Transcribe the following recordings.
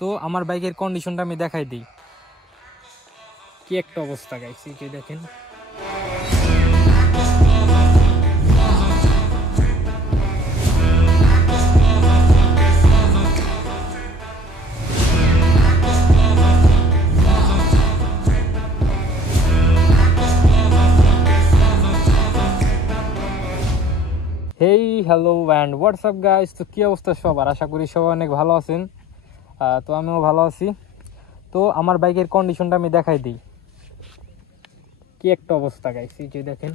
তো আমার বাইকের কন্ডিশনটা আমি দেখাই দিই, কি একটা অবস্থা গাইস, এই দেখেন। Hey hello and WhatsApp guys, তো কী অবস্থা সবার? আশা করি সবাই অনেক ভালো আছেন। তো আমিও ভালো আছি। তো আমার বাইকের কন্ডিশনটা আমি দেখাই দিই, কি একটা অবস্থা গাইস, এই যে দেখেন।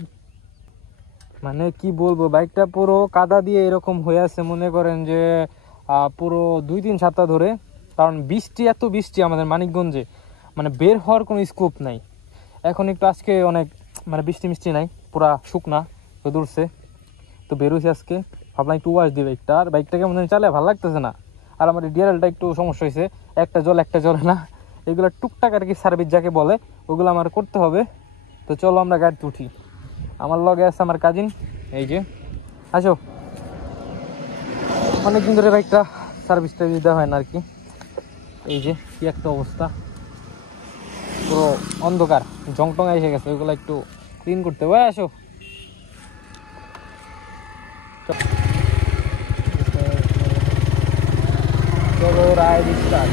মানে কি বলবো, বাইকটা পুরো কাদা দিয়ে এরকম হয়ে আছে, মনে করেন যে পুরো 2-3 সপ্তাহ ধরে। কারণ বৃষ্টি, এত বৃষ্টি আমাদের মানিকগঞ্জে, মানে বের হওয়ার কোনো স্কোপ নাই। এখন একটু আজকে অনেক মানে বৃষ্টি মিষ্টি নাই, পুরা শুকনা রোদ উঠছে। তো বেরোইছি আজকে, ভাবলাম একটু ওয়াশ দিই বাইকটা। আর বাইকটাকে মনে হয় চালে ভালো লাগতেছে না। আর আমার ডিআরএলটা একটু সমস্যা হয়েছে, একটা জ্বলে না। এগুলো টুকটাক আর কি সার্ভিস যাকে বলে, ওগুলো আমার করতে হবে। তো চলো আমরা গাড়িতে উঠি। আমার লগে আছে আমার কাজিন, এই যে আসো। অনেকদিন ধরে বাইকটা সার্ভিস টার্ভিস দেওয়া হয় না আর কি। এই যে কি একটা অবস্থা, পুরো অন্ধকার, জং টং এসে গেছে, ওইগুলো একটু ক্লিন করতে হবে। আসো চলো রাইড স্টার্ট।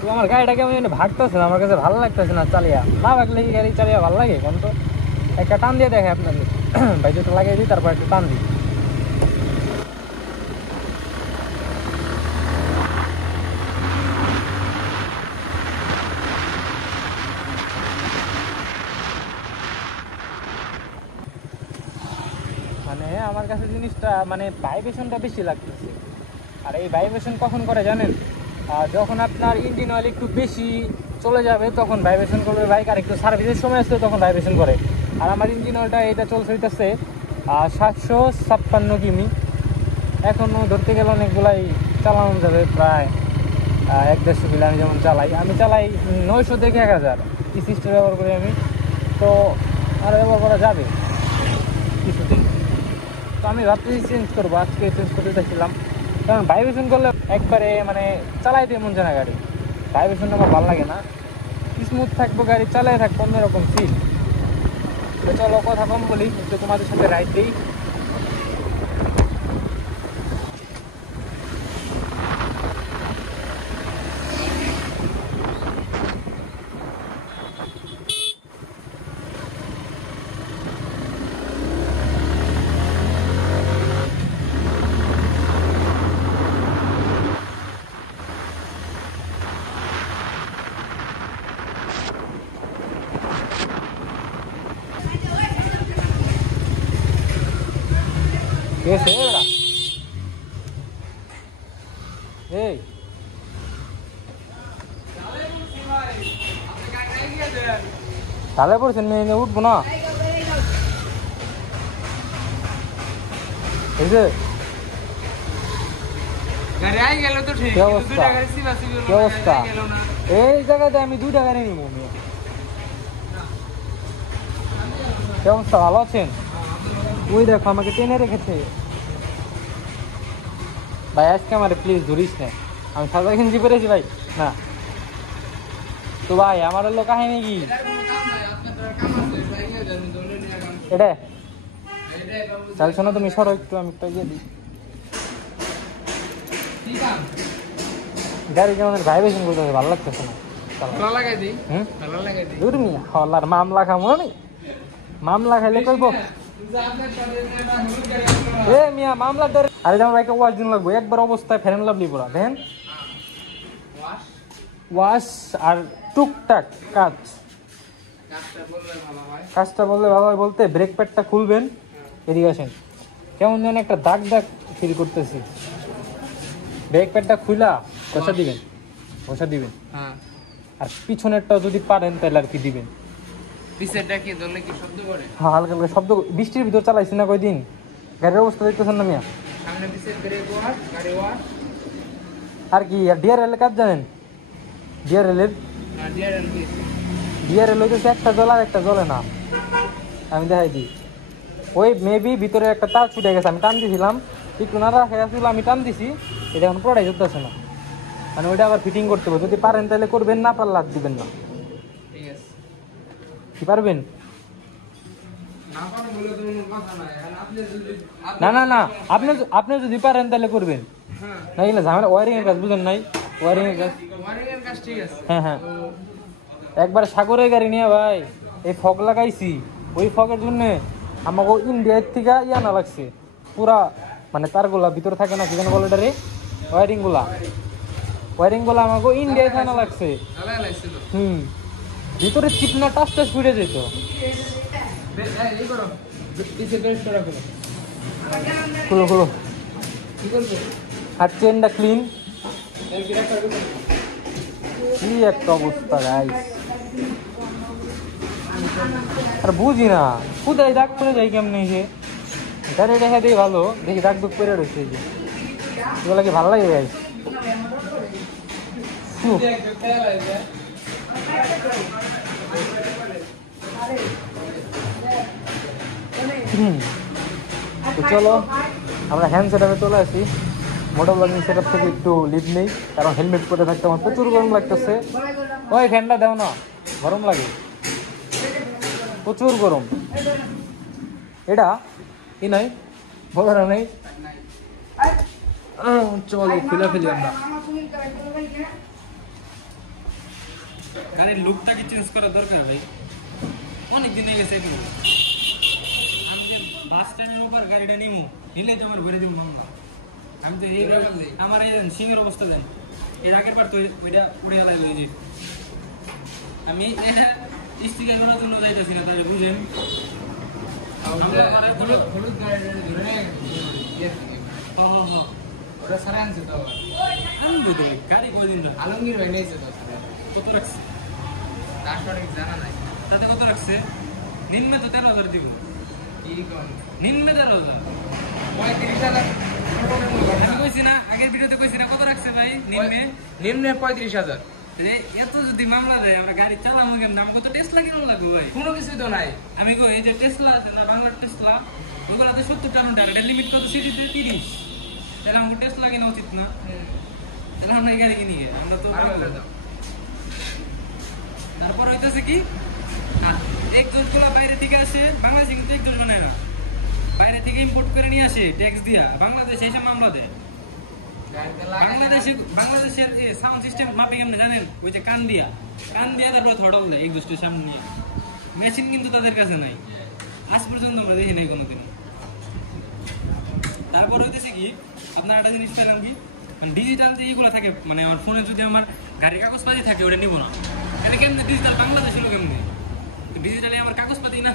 তো আমার গাড়িটাকে আমি ভাগতেছে না, আমার কাছে ভালো লাগতেছে না চালিয়া। না ভাগলে কি গাড়ি চালিয়া ভালো লাগে? কারণ তো একটা টান দিয়ে দেখে আপনাদের বাইকটা লাগিয়ে দিই, তারপর একটা টান দিই। মানে আমার কাছে জিনিসটা মানে ভাইব্রেশনটা বেশি লাগতেছে। আর এই ভাইব্রেশন কখন করে জানেন? যখন আপনার ইঞ্জিন অয়েল একটু বেশি চলে যাবে তখন ভাইব্রেশন করবে বাইক, আর একটু সার্ভিসের সময় আসলে তখন ভাইব্রেশন করে। আর আমার ইঞ্জিন অয়েলটা এটা চলছে হইতেছে 756 কিমি। এখনও ধরতে গেলে অনেকগুলাই চালানো যাবে, প্রায় 1-1.5 কিলো। আমি যেমন আমি চালাই 900 থেকে 1000 সিস্টেম ব্যবহার করি আমি। তো আর ব্যবহার করা যাবে কিছুদিন। তো আমি ভাবতেছি চেঞ্জ করবো, আজকে চেঞ্জ করতে চাইছিলাম। কারণ ভাইব্রেশন করলে একবারে মানে চালাইতে মন যায় না গাড়ি। ভাইব্রেশনটা আমার ভালো লাগে না। স্মুথ থাকবো গাড়ি, চালাই থাকবো অন্যরকম ফিল। তো চলো কথা কম বলি, একটু তোমাদের সাথে রাইড দিই। ঠিক আছে এবার এই তাহলে পড়ছেন মেয়ে উঠবো না, এই যে কি অবস্থা। এই জায়গাতে আমি 2টা গাড়ি নিবো। কি অবস্থা, ভালো আছেন? ওই দেখো আমাকে টেনে রেখেছে ভাই। আজকে আমার প্লিজ ধরিস না, আমি সাদা গেঞ্জি পরেছি ভাই না। তো ভাই আমার হলো কাহিনী কি এটা চালছো না তুমি? সরো একটু, আমি একটা ইয়ে দিই। গাড়ি কেমন ভাইব্রেশন করতে ভালো লাগতেছে না। মামলা খামো আমি, মামলা খাইলে কইব এ মিয়া মামলা ধরে। আরে যেমন বাইকে ওয়াশ দিন লাগবো একবার অবস্থায় ফেরেন লাভলি পড়া দেখেন। ওয়াশ আর টুকটাক কাজটা বললে ভালো হয়। বলতে ব্রেক প্যাডটা খুলবেন, এদিকে আসেন। কেমন যেন একটা দাগ দাগ ফিল করতেছি। ব্রেক প্যাডটা খুলা ঘষা দিবেন। আর পিছনেরটা যদি পারেন তাহলে আর কি দিবেন। হ্যাঁ হালকা হালকা শব্দ। বৃষ্টির ভিতর চালাইছি না কয়দিন, গাড়ির অবস্থা দেখতেছেন না মিয়া। আর কি আর ডিআরএল এর কাজ জানেন? ডিআরএল হইতেছে একটা জ্বলে আর একটা জ্বলে না। আমি দেখাই দিই। ওই মেবি ভিতরে একটা তার ছুটে গেছে, আমি টান দিয়েছিলাম, একটু না রাখা আসছিল, আমি টান দিছি, এটা এখন পুরোটাই যেতেছে না, মানে ওইটা আবার ফিটিং করতে হবে। যদি পারেন তাহলে করবেন, না পারলে আর দিবেন না। ঠিক আছে, কি পারবেন? না পারো বলে তো কোনো কথা নাই। এখন আপনি যদি না না না, আপনি যদি পারেন তাহলে করবেন, হ্যাঁ না এগুলো ঝামেলা ওয়ারিং এর কাজ বুঝেন নাই, ওয়ারিং এর কাজ। ওয়ারিং এর কাজ ঠিক আছে। হ্যাঁ হ্যাঁ, একবার সাগরের গাড়ি নিয়ে ভাই এই ফগ লাগাইছি, ওই ফগের জন্য আমাকে ইন্ডিয়ার থেকে না লাগছে পুরা, মানে তারগুলা ভিতরে থাকে না, সেখানে বলে এটারে ওয়ারিং গুলা আমাকে ইন্ডিয়ায় থানা লাগছে। আলাই লাগছিল। ভিতরে চিপনা টাচ টাচ ফুটে যেত। এই করো, পিছে বেল্ট করা করো। খুলো খুলো, কি করবে? আর চেনটা ক্লিন। এই বিরাট করবে। কি একটা অবস্থা গাইস, আর বুঝি না কোথায় দাগ পরে যাই কেমনি, যে গাড়ি দেখা দেই ভালো, দেখি দাগ দুগ পরে রয়েছে, যে এগুলো কি ভালো লাগে গাইস। তো চলো আমরা হ্যান্ড সেট আপে চলে আসি। মোটর ব্লগিং সেট আপ থেকে একটু লিড নেই, কারণ হেলমেট পরে থাকতে আমার প্রচুর গরম লাগতেছে। ওই ফ্যানটা দেও না, গরম লাগে, প্রচুর গরম। এটা কি নাই বলার নেই, চলো খুলে ফেলি আমরা। গাড়ির লুকটাকে চেঞ্জ করার দরকার ভাই, অনেক দিন হয়ে গেছে। আমি যে বাস স্ট্যান্ডের উপর গাড়িটা নিমু, নিলে তো আমার ঘুরে দিব না। আমি তো এই আমার এই সিংহের অবস্থা দেন, এর আগের বার তো ওইটা উড়ে গেল। যে আমি স্টিকার করার জন্য যাইতেছি না, তাহলে বুঝেন হলুদ গাড়ি ধরে ওটা সারা আনছে তো। আমি বুঝতে গাড়ি কয়দিন আলমগীর ভাই নিয়েছে তো। কত রাখছে তার সঠিক জানা নাই, তাতে কত রাখছে? নিম্নে তো 13,000 দিব, কি কম নিম্নে 13,000। 35,000। আমি কইছি না, আগের ভিডিওতে কইছি না কত রাখছে ভাই নিম্নে? নিম্নে 35,000। এত যদি মামলা দেয় আমরা গাড়ি চালাবো কেমন? আমাকে তো টেসলা কিনো লাগবে ভাই, কোনো কিছু তো নাই। আমি কই এই যে টেসলা আছে না, বাংলার টেসলা, ওগুলাতে 70 টাকা টাকা, এটা লিমিট কত সিটিতে 30, তাহলে আমাকে টেসলা কিনা উচিত না? তাহলে আমরা এই গাড়ি কিনি গে, আমরা তো তারপর হইতেছে কি, একজন গুলা বাইরে থেকে আসে, বাংলাদেশে কিন্তু একজন বানায় না, বাইরে থেকে ইম্পোর্ট করে নিয়ে আসে ট্যাক্স দিয়া, বাংলাদেশে এসে মামলা দেয়। বাংলাদেশের সাউন্ড সিস্টেম মাপে কেমন জানেন? ওই যে কান দিয়া তারপর থ্রটল দেয় এক্সস্টের সামনে নিয়ে, মেশিন কিন্তু তাদের কাছে নাই, আজ পর্যন্ত আমরা দেখি নাই কোনোদিন। তারপর হইতেছে কি, আপনার একটা জিনিস পেলাম কি, মানে ডিজিটাল যে এইগুলো থাকে, মানে আমার ফোনে যদি আমার গাড়ির কাগজপাতি থাকে ওটা নিবো না, এটা কেমনি ডিজিটাল বাংলাদেশ ছিল কেমনি? ডিজিটালি আমার কাগজপাতি না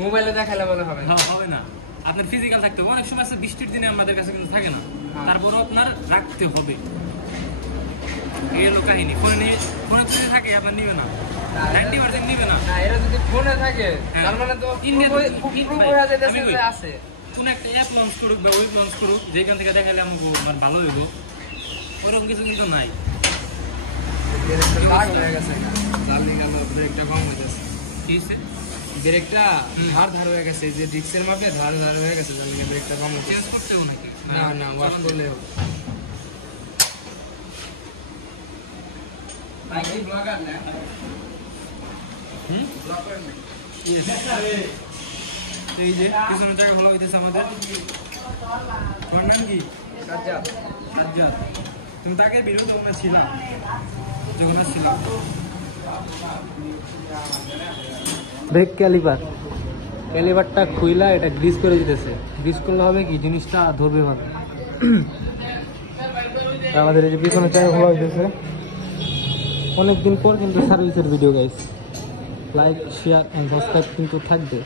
মোবাইলে দেখালে বলে হবে হবে না, আপনার ফিজিক্যাল থাকতে হবে। অনেক সময় আছে বৃষ্টির দিনে আমাদের কাছে কিন্তু থাকে না, তারপরও আপনার রাখতে হবে। এই হলো কাহিনী। ফোনে যদি থাকে আপনার নিবে না, 90% নিবে না। এরা যদি ফোনে থাকে তার মানে তো আছে কোন একটা অ্যাপ লঞ্চ করুক বা ওয়েব লঞ্চ করুক, যেখান থেকে দেখালে আমাকে মানে ভালো হইব, ওরকম কিছু কিন্তু নাই। ব্রেকটা কম হয়ে যাচ্ছে, কি হচ্ছে? ব্রেকটা ধার হয়ে গেছে, যে ডিক্সের মাপে ধার হয়ে গেছে, ব্রেকটা কম হচ্ছে। চেঞ্জ করতে হবে নাকি? না ওয়াশ করলে হবে। এই যে পিছনের জায়গা ভালো হইতেছে আমাদের। তোমার নাম কি? সাজ্জাদ। তুমি তাকে বিরোধী তোমরা ছিলাম যখন আসছিলাম। ব্রেক ক্যালিপারটা খুইলা এটা গ্রিস করে দিতেছে। গ্রিস করলে হবে কি, জিনিসটা ধরবে ভাবে। আমাদের এই যে পিছনের জায়গা ভালো হইতেছে। অনেকদিন পর কিন্তু সার্ভিসের video guys, like share and subscribe কিন্তু থাকবে,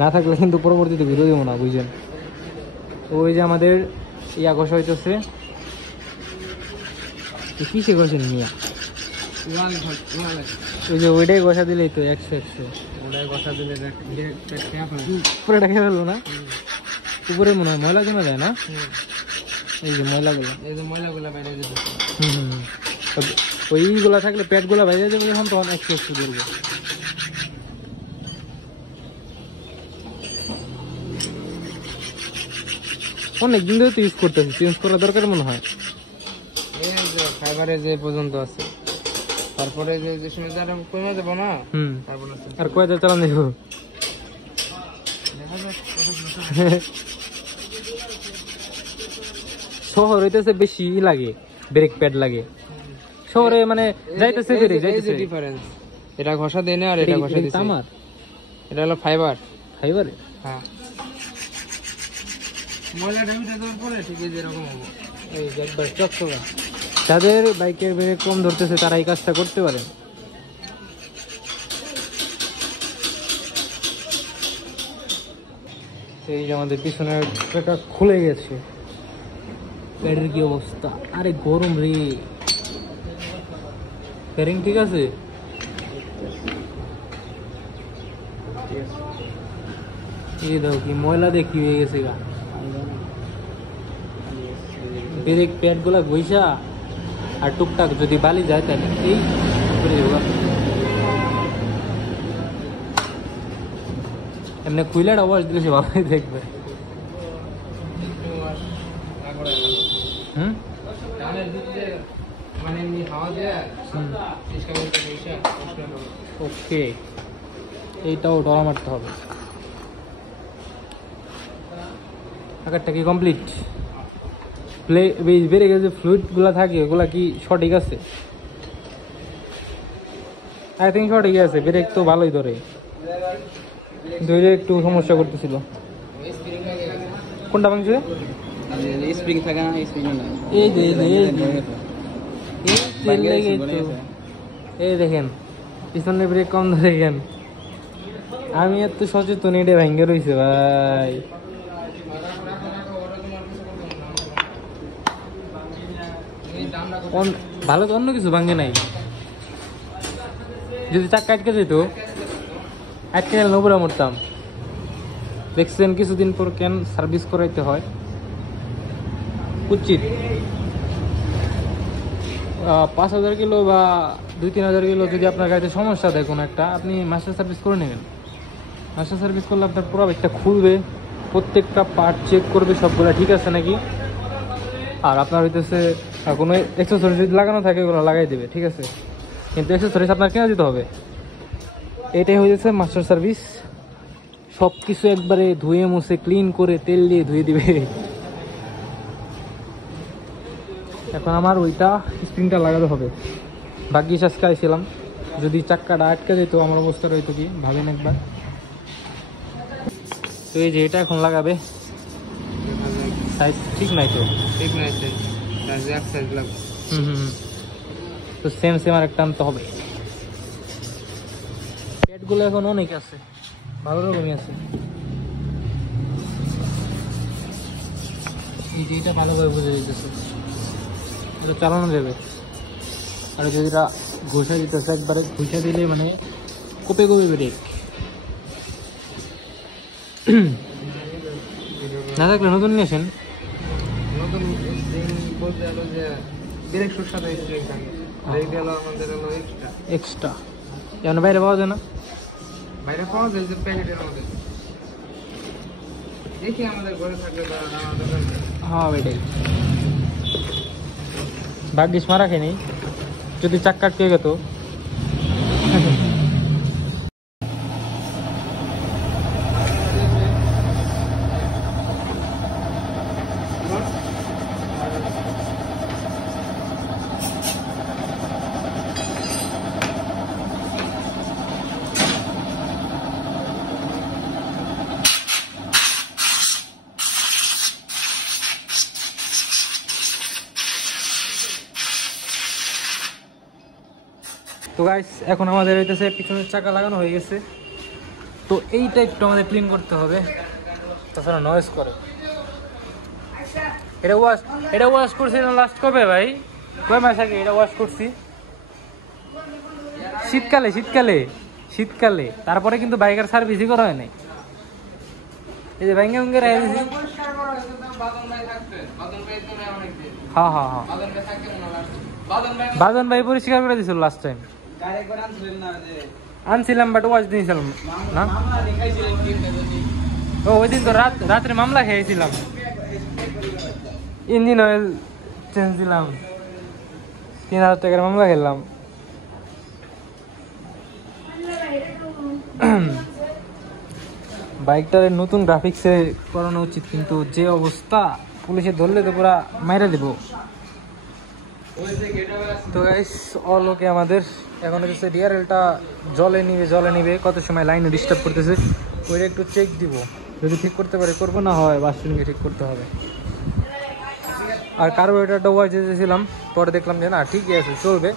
না থাকলে কিন্তু পরবর্তীতে ভিডিও দেবো না, বুঝছেন? ওই যে আমাদের ঘষা হইতেছে, কিসে ঘষেন মিয়া? ওই যে ওইটাই ঘষা দিলেই তো 100 ওটাই ঘষা দিলে পুরোটা খেয়ে ফেললো না? উপরে মনে হয় ময়লা জমা যায় না? এই যে ময়লাগুলো বাইরে যেতে। ওইগুলা থাকলে পেটগুলা বাইরে যাবে যখন, তখন 100 ধরবে। অনেকদিন ধরে তো ইউজ করতেছি, চেঞ্জ করা দরকার মনে হয়। এই যে ফাইবারে যে পর্যন্ত আছে, তারপরে যে সময় যারা কমে যাবো না, তারপর আর কয়টা চালান দেব? শহর হইতেছে বেশি লাগে, ব্রেক প্যাড লাগে শহরে, মানে যাইতেছে ব্রেক যাইতেছে। ডিফারেন্স এটা ঘষা দেয় না আর এটা ঘষা দিছে। আমার এটা হলো ফাইবার। ফাইবারে হ্যাঁ, ময়লাটা উঠে দেওয়ার পরে ঠিক আছে এরকম হবে। এই যে একবার চকচকা। যাদের বাইকের ব্রেক কম ধরতেছে তারা এই কাজটা করতে পারে। এই যে আমাদের পিছনের চাকা খুলে গেছে, প্যাডের কি অবস্থা, আরে গরম রে। প্যারিং ঠিক আছে? এই দাও কি ময়লা দিয়ে কি হয়ে গেছে গা, ব্রেক প্যাড গুলা বইসা আর টুকটাক যদি বালি যায় তাহলে এই করে দেবো। এমনি খুইলার আওয়াজ দিলে সে ভালোই দেখবে। হুম, মানে এমনি হাওয়া দেয় ওকে, এইটাও ডলা মারতে হবে। আগেরটা কি কমপ্লিট? বেড়ে গেছে ফ্লুইড গুলা থাকে ওগুলা কি সঠিক আছে? আই থিঙ্ক সঠিক আছে, ব্রেক তো ভালোই ধরে, ধরে একটু সমস্যা করতেছিল। কোনটা ভাঙছে? স্প্রিং থাকে না, স্প্রিং না, এই যে এই দেখেন পিছনে ব্রেক কম ধরে গেন। আমি এত সচেতন, এটা ভেঙে রয়েছে ভাই। ভালো তো অন্য কিছু ভাঙে নাই, যদি চাক্কা আটকে যেত আটকে গেলে নবরা মরতাম। দেখছেন কিছুদিন পর কেন সার্ভিস করাইতে হয় উচিত। 5,000 কিলো বা 2-3,000 কিলো যদি আপনার গাড়িতে সমস্যা দেয় কোনো একটা, আপনি মাস্টার সার্ভিস করে নেবেন। মাস্টার সার্ভিস করলে আপনার পুরো বাইকটা খুলবে, প্রত্যেকটা পার্ট চেক করবে সবগুলো ঠিক আছে নাকি। আর আপনার হইতেছে কোনো এক্সেসরিজ যদি লাগানো থাকে ওগুলো লাগাই দেবে, ঠিক আছে, কিন্তু এক্সেসরিজ আপনার কিনে দিতে হবে। এটাই হয়েছে মাস্টার সার্ভিস, সব কিছু একবারে ধুয়ে মুছে ক্লিন করে তেল দিয়ে ধুয়ে দিবে। এখন আমার ওইটা স্প্রিংটা লাগাতে হবে। ভাগ্যিস আজকে আইছিলাম, যদি চাক্কাটা আটকে যেত আমার অবস্থা রইতো কি ভাবেন একবার। তো এই যে এটা এখন লাগাবে, সাইজ ঠিক নাই তো, ঠিক নাই এক সাইজ লাগবে। তো সেম সেম আর একটা আনতে হবে। প্যাডগুলো এখন অনেক আছে, ভালো রকমই আছে। এই যে এটা ভালোভাবে বুঝে দিতেছে, এটা চালানো যাবে। আর যদি এটা ঘষা দিতেছে একবারে ঘষা দিলে মানে কোপে কোপে ব্রেক না থাকলে নতুন নিয়ে আসেন। নতুন স্প্রিং বলতে হলো যে ব্রেক শুর সাথে স্প্রিং থাকে, আর এইটা হলো আমাদের হলো এক্সট্রা, যেমন বাইরে পাওয়া যায় না, বাইরে পাওয়া যায় যে প্যাকেটের মধ্যে। দেখি আমাদের ঘরে থাকলে বা আমাদের হ্যাঁ এটাই। ভাগ্যিস মারা খেনি, যদি চাক্কা আটকে গেত। তো গাইস এখন আমাদের হইতেছে পিছনের চাকা লাগানো হয়ে গেছে, তো এইটা একটু আমাদের ক্লিন করতে হবে, তাছাড়া নয়েজ করে। এটা ওয়াশ করছি না লাস্ট কবে ভাই, কয় মাস আগে এটা ওয়াশ করছি, শীতকালে শীতকালে শীতকালে। তারপরে কিন্তু বাইকের সার্ভিসই করা হয় নাই। এই যে ব্যাঙ্গে ভেঙ্গে রেখে দিয়েছি। হ্যাঁ হ্যাঁ হ্যাঁ, বাদন ভাই পরিষ্কার করে দিয়েছিল লাস্ট টাইম। আনছিলাম বাট ওয়াশ দিয়েছিলাম না। ও ওই দিন তো রাত্রে মামলা খেয়েছিলাম। ইঞ্জিন অয়েল চেঞ্জ দিলাম, 3000 টাকার মামলা খেলাম। বাইকটার নতুন গ্রাফিক্সে করানো উচিত, কিন্তু যে অবস্থা পুলিশে ধরলে তো পুরা মাইরা দেব। তো গাইস অল ওকে আমাদের। এখন হচ্ছে ডিআরএলটা জলে নিবে কত সময় লাইনে ডিস্টার্ব করতেছে, ওইটা একটু চেক দিব, যদি ঠিক করতে পারে করবো, না হয় বাসুনিকে ঠিক করতে হবে। আর কার্বোরেটরটা ওয়াশ দিয়েছিলাম, পরে দেখলাম যে না ঠিকই আছে, চলবে,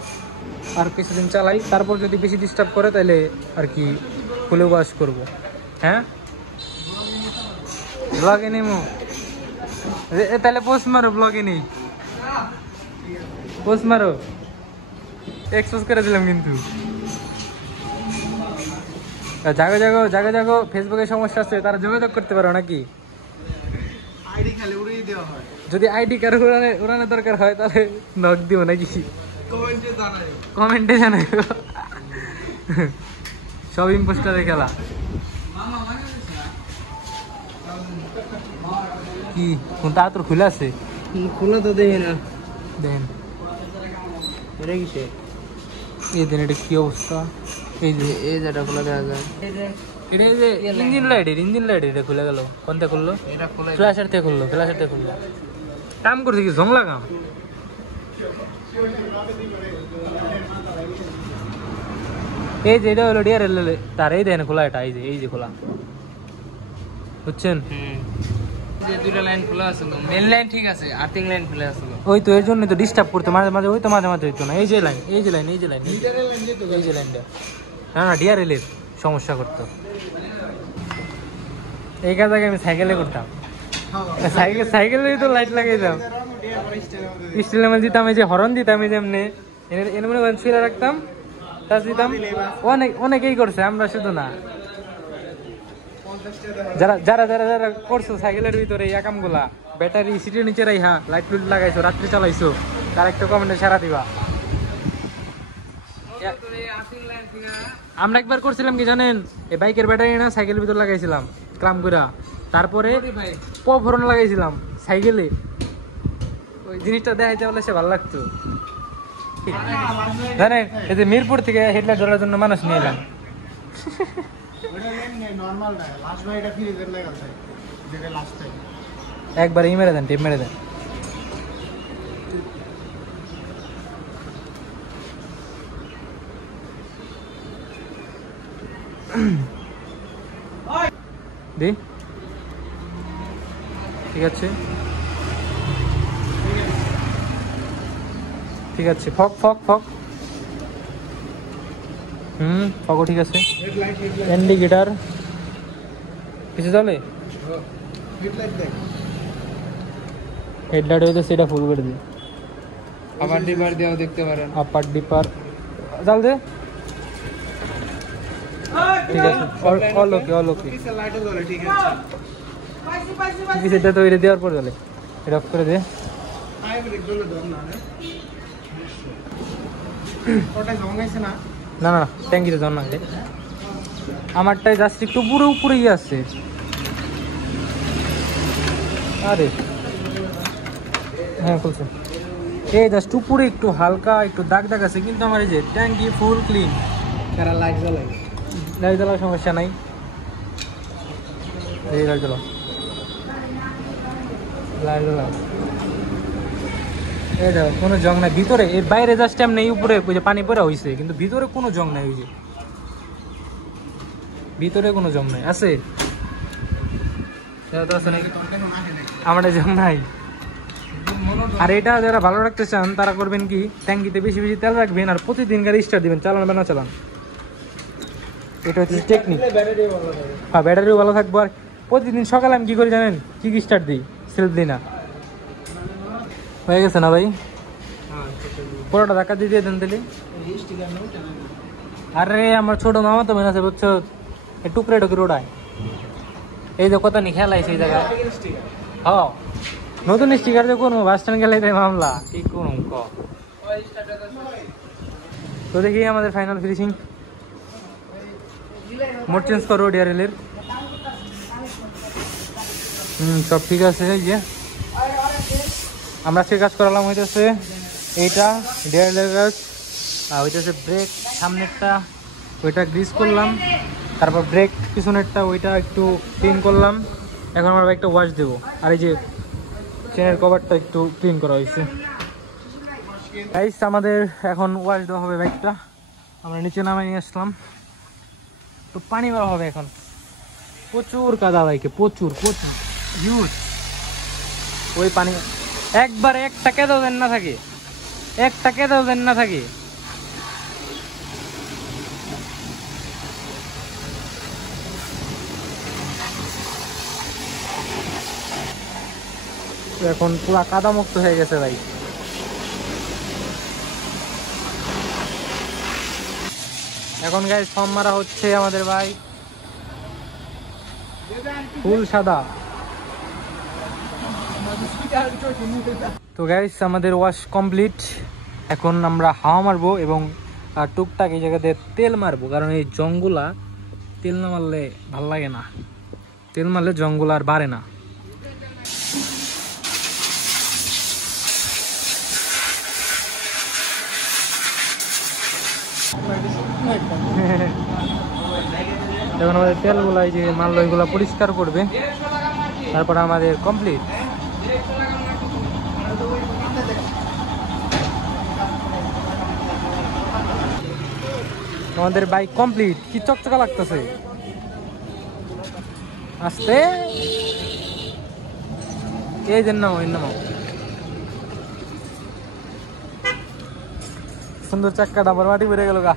আর কিছুদিন চালাই, তারপর যদি বেশি ডিস্টার্ব করে তাহলে আর কি খুলে ওয়াশ করবো। হ্যাঁ ব্লগে নেমো, তাহলে পোস্ট মারো, ব্লগে নেই পোস্ট মারো, এক্সপোজ করে দিলাম। কিন্তু জাগো ফেসবুকে সমস্যা আছে, তারা যোগাযোগ করতে পারো নাকি? যদি আইডি কার্ড উড়ানোর দরকার হয় তাহলে নক দিব নাকি, কমেন্টে জানাই। সব ইম্পোস্টারের খেলা। কি কোনটা তোর খুলে আছে? খোলা তো দেখি না, দেখেন এটা কিসে? এই দিন এটা কি অবস্থা, এই যে এই যেটা খোলা দেখা যায়, এটা এই যে ইঞ্জিন লাইট এটা খুলে গেল। কোনটা খুললো? এটা খোলা। ফ্ল্যাশের থেকে খুললো। কাম করছে কি জংলা কাম? এই যে এটা হলো ডিআরএল তার, এই দেখেন খোলা, এটা এই যে খোলা, বুঝছেন? যে দুইটা লাইন খোলা আছে, মেন লাইন ঠিক আছে, আর্থিং লাইন খোলা আছে। ওই তো এর জন্য তো ডিস্টার্ব করতে মাঝে মাঝে, ওই তো মাঝে মাঝে হইতো না। এই যে লাইন এই যে লাইনটা, না ডিআরএল এর সমস্যা করতো। এই কাজ আগে আমি সাইকেলে করতাম, সাইকেলে তো লাইট লাগাইতাম, স্টিলের মাল দিতাম, এই যে হরন দিতাম, এই যে এমনি এনে মনে করেন ছিঁড়ে রাখতাম, টাচ দিতাম। অনেকেই করছে, আমরা শুধু না, যারা করছো সাইকেলের ভিতরে এই কামগুলা, ব্যাটারি সিটের নিচে রাইহা লাইট লুট লাগাইছো, রাত্রে চালাইছো, তার একটা কমেন্টে সারা দিবা। আমরা একবার করছিলাম কি জানেন, এই বাইকের ব্যাটারি না সাইকেলের ভিতর লাগাইছিলাম ক্লাম কইরা, তারপরে পফরন লাগাইছিলাম সাইকেলে। ওই জিনিসটা দেখাইতে বলে সে ভালো লাগতো জানেন। এই যে মিরপুর থেকে হেডলাইট ধরার জন্য মানুষ নিয়ে এলাম। একবার ই মেরে দেন, টিপ মেরে দেন। দি ঠিক আছে ফক ফকও ঠিক আছে। ইন্ডিকেটার কিছু চলে, হেডলাইট হইতে সেটা ফুল করে দিই। আবার ডিপার দিয়েও দেখতে পারেন, আপার ডিপার চাল দে, ঠিক আছে। অল ওকে সেটা তো এটা দেওয়ার পর চলে, এটা অফ করে দে। না ট্যাঙ্কিতে জন না, আমারটাই জাস্ট একটু পুরো উপরেই আছে। আরে হ্যাঁ খুলছে, এই জাস্ট উপরে একটু হালকা একটু দাগ আছে, কিন্তু আমার এই যে ট্যাঙ্কি ফুল ক্লিন। লাইট জ্বালার সমস্যা নাই, এই লাইট জ্বালাও, এই দেখো কোনো জং নাই ভিতরে, এর বাইরে জাস্ট এমনি উপরে ওই যে পানি পড়া হয়েছে, কিন্তু ভিতরে কোনো জং নাই। ওই যে ভিতরে কোনো জং নাই, আছে নাকি? আমার জং নাই। আর এটা যারা ভালো রাখতে চান তারা করবেন কি, ট্যাঙ্কিতে বেশি তেল রাখবেন, আর প্রতিদিন গাড়ি স্টার্ট দিবেন, চালান বা না চালান। এটা হচ্ছে টেকনিক। হ্যাঁ ব্যাটারিও ভালো থাকবো। আর প্রতিদিন সকালে আমি কি করি জানেন, কি স্টার্ট দিই, সেলফ দিই না। হয়ে গেছে না ভাই? পুরোটা ধাক্কা দিয়ে দেন তাহলে। আরে আমার ছোট মামা তো মেনে আছে বুঝছো, টুকরে ওড়ায়। এই যে কত নি খেলাই সেই জায়গায়। হ্যাঁ নতুন স্টিকার যে করবো, বাস স্ট্যান্ড গেলে মামলা কি করুন ক। তো দেখি আমাদের ফাইনাল ফিনিশিং। মোট চেঞ্জ করো ডিআরএল এর। সব ঠিক আছে। এই যে আমরা আজকে কাজ করালাম হইতেছে এইটা ডিআরএল কাজ, আর হইতেছে ব্রেক সামনেরটা ওইটা গ্রিস করলাম, তারপর ব্রেক পিছনেরটা ওইটা একটু ক্লিন করলাম। এখন আমরা বাইকটা ওয়াশ দেবো, আর এই যে চেনের কভারটা একটু ক্লিন করা হয়েছে। গাইস আমাদের এখন ওয়াশ দেওয়া হবে বাইকটা, আমরা নিচে নামাই নিয়ে আসলাম। তো পানি বের হবে এখন, প্রচুর কাদা বাইকে, প্রচুর প্রচুর হিউজ। ওই পানি একবার একটা কেদাও দেন না থাকে, একটা কেদাও দেন না থাকে। এখন পুরা কাদা মুক্ত হয়ে গেছে ভাই। এখন গাইস ফর্ম মারা হচ্ছে আমাদের ভাই, ফুল সাদা। তো গাইস আমাদের ওয়াশ কমপ্লিট, এখন আমরা হাওয়া মারবো এবং টুকটাক এই জায়গাতে তেল মারবো, কারণ এই জংগুলা তেল না মারলে ভাল লাগে না, তেল মারলে জংগুলা আর বাড়ে না। এখন আমাদের তেলগুলা এই যে মারলো এগুলা পরিষ্কার করবে, তারপর আমাদের কমপ্লিট। আমাদের বাইক কমপ্লিট, কি চকচকা লাগতেছে। আস্তে এই যে নামাও, এই নামাও, সুন্দর চাক্কাটা আবার মাটি বেড়ে গেল গা।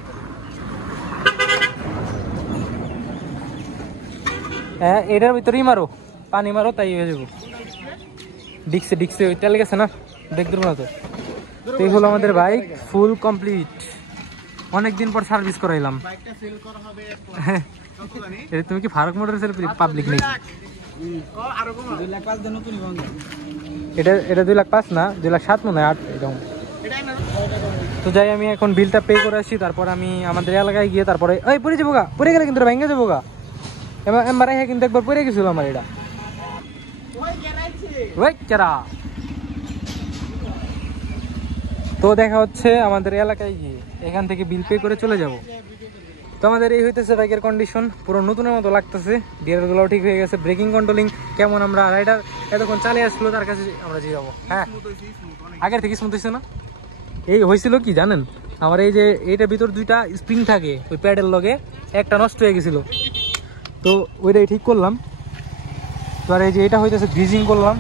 হ্যাঁ এটার ভিতরেই মারো, পানি মারো, তাই হয়ে যাবো। ডিক্সে ডিক্সে ওই তেল গেছে না, দেখতে না তো। এই হলো আমাদের বাইক ফুল কমপ্লিট, অনেকদিন পর সার্ভিস করাইলাম। তুমি কি ফারুক মোটরসের পাবলিক নেই? এটা 2,05,000 না, 2,07,000 মনে হয়, 8 এরকম। তো যাই আমি এখন বিলটা পে করে আসি, তারপর আমি আমাদের এলাকায় গিয়ে তারপরে ওই পড়ে যাবো গা, পড়ে গেলে কিন্তু ভেঙে যাবো গা। এবার হ্যাঁ কিন্তু একবার পড়ে গেছিল আমার এটা। তো দেখা হচ্ছে আমাদের এলাকায় গিয়ে, এখান থেকে বিল পে করে চলে যাব। তো আমাদের এই হইতেছে বাইকের কন্ডিশন, পুরো নতুনের মতো লাগতেছে। গিয়ারগুলোও ঠিক হয়ে গেছে, ব্রেকিং কন্ট্রোলিং কেমন, আমরা রাইডার এতক্ষণ চালিয়ে আসলো তার কাছে আমরা যাবো। হ্যাঁ আগের থেকে স্মুথ হয়েছে না? এই হয়েছিল কি জানেন, আমার এই যে এইটার ভিতর 2টা স্প্রিং থাকে ওই প্যাডের লগে, একটা নষ্ট হয়ে গেছিল, তো ওইটাই ঠিক করলাম। তো আর এই যে এটা হইতেছে গ্রিজিং করলাম,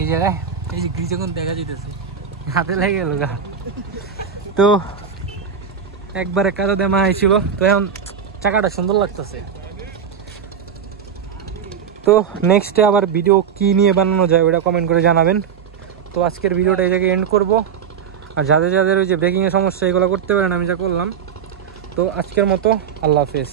এই জায়গায় এই যে গ্রিজ এখন দেখা যেতেছে, হাতে লেগে গেল গা। তো একবারে কাদা দেমা হয়েছিল, তো এখন চাকাটা সুন্দর লাগতেছে। তো নেক্সটে আবার ভিডিও কি নিয়ে বানানো যায় ওটা কমেন্ট করে জানাবেন। তো আজকের ভিডিওটা এই জায়গায় এন্ড করবো। আর যাদের যাদের ওই যে ব্রেকিংয়ের সমস্যা এগুলো করতে পারেন আমি যা করলাম। তো আজকের মতো আল্লাহ হাফেজ।